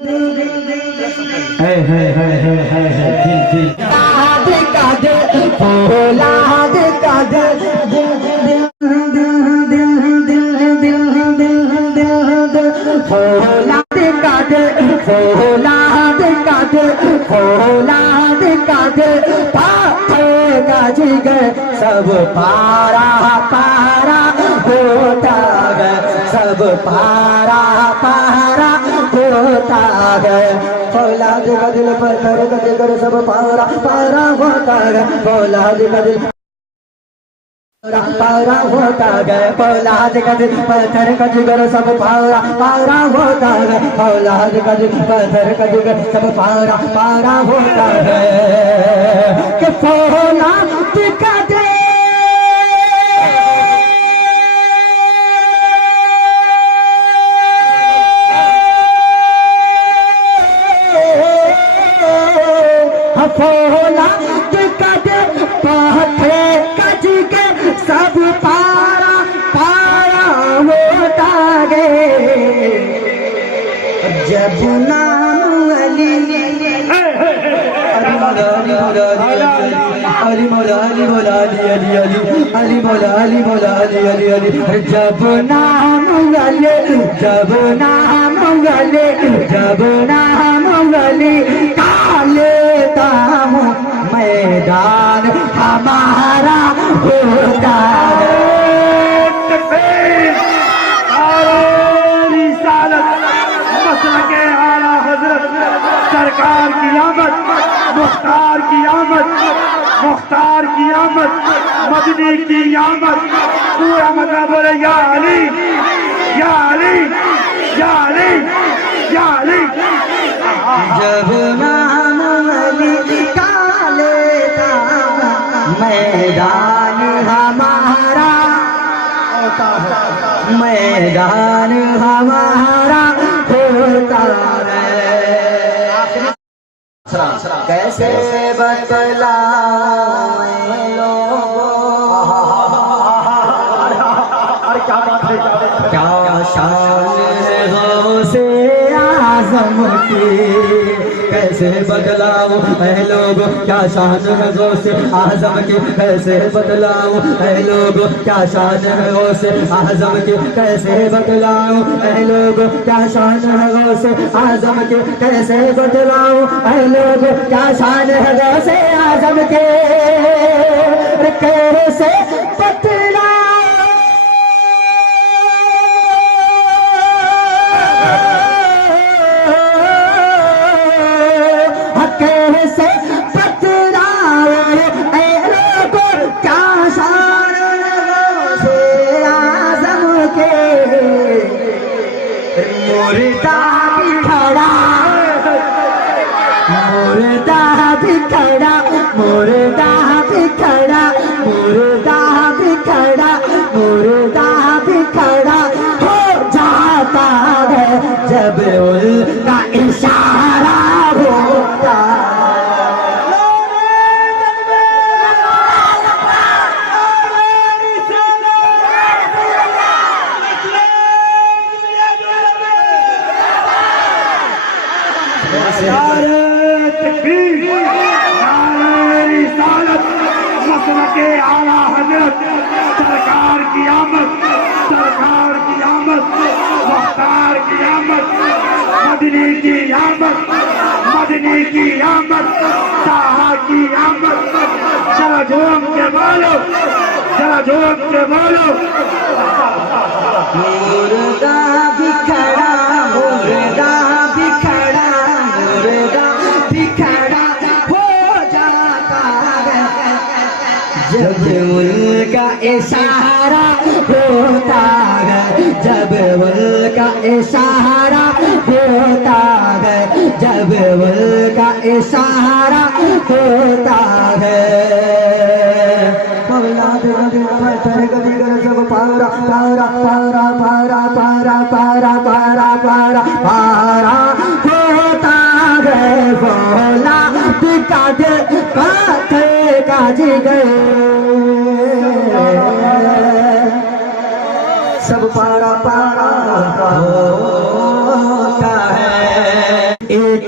है दिल दिल कादे फौलाद कादे दिल दिल दिल दिल दिल दिल फौलाद कादे फौलाद कादे फौलाद कादे पाथे गाजी गए सब पारा पारा होता गए सब पारा पारा होता गए फौलाद का दिल पत्थर का जिगर सब पारा पारा होता गए फौलाद का दिल पारा होता गए फौलाद का दिल पत्थर का जिगर सब पारा पारा होता गए फौलाद का दिल पत्थर का जिगर सब पारा पारा होता गए कि फौलाद का दिल फौलाद का दिल पत्थर का जिगर सब पारा पारा होता गए जब नाम अली अली मौला अली मौला अली अली अली अली मौला अली मौला अली अली अली जब नाम अली जब नाम अली जब नाम अली काले ताम मैदान हमारा होता है सरकार की आमद मुख्तार की आमद मुख्तार की आमद मदनी की आमद पूरा मतलब बोले या अली या अली या अली या अली जब नाम अली काले मैदान हमारा होता है मैदान हमारा होता है कैसे बतलाएं लोगों क्या शान है गौसे आज़म की कैसे बतलाऊं ऐ लोगों क्या शान है गौसे आज़म की कैसे बतलाऊं ऐ लोगों क्या शान है गौसे आज़म की कैसे बतलाऊं ऐ लोगों क्या शान है गौसे आज़म की कैसे बतलाऊं ऐ लोगों क्या शान है गौसे आज़म के कैसे बतलाऊं कैसे बतलाऊं ऐ लोगों क्या शान है गौसे आज़म के मुर्दा भी खड़ा मुर्दा भी खड़ा मुर्दा भी खड़ा मुर्दा भी खड़ा मुर्दा भी खड़ा हो जाता है जब उनका इशारा होता के आला हजरत सरकार की आमद मुख्तार की आमद मदनी की आमद ताहा की आमद जरा जोम के बोलो मुर्दा भी खड़ा मुर्दा भी खड़ा मुर्दा भी खड़ा हो जाता है जब उनका इशारा होता है जब उनका इशारा होता है जब उनका इशारा होता है फौलाद पत्थर का जिगर सब पारा पारा पारा पारा पारा पारा पारा पारा पारा होता है फौलाद का दिल पत्थर का जिगर सब पारा पारा होता है।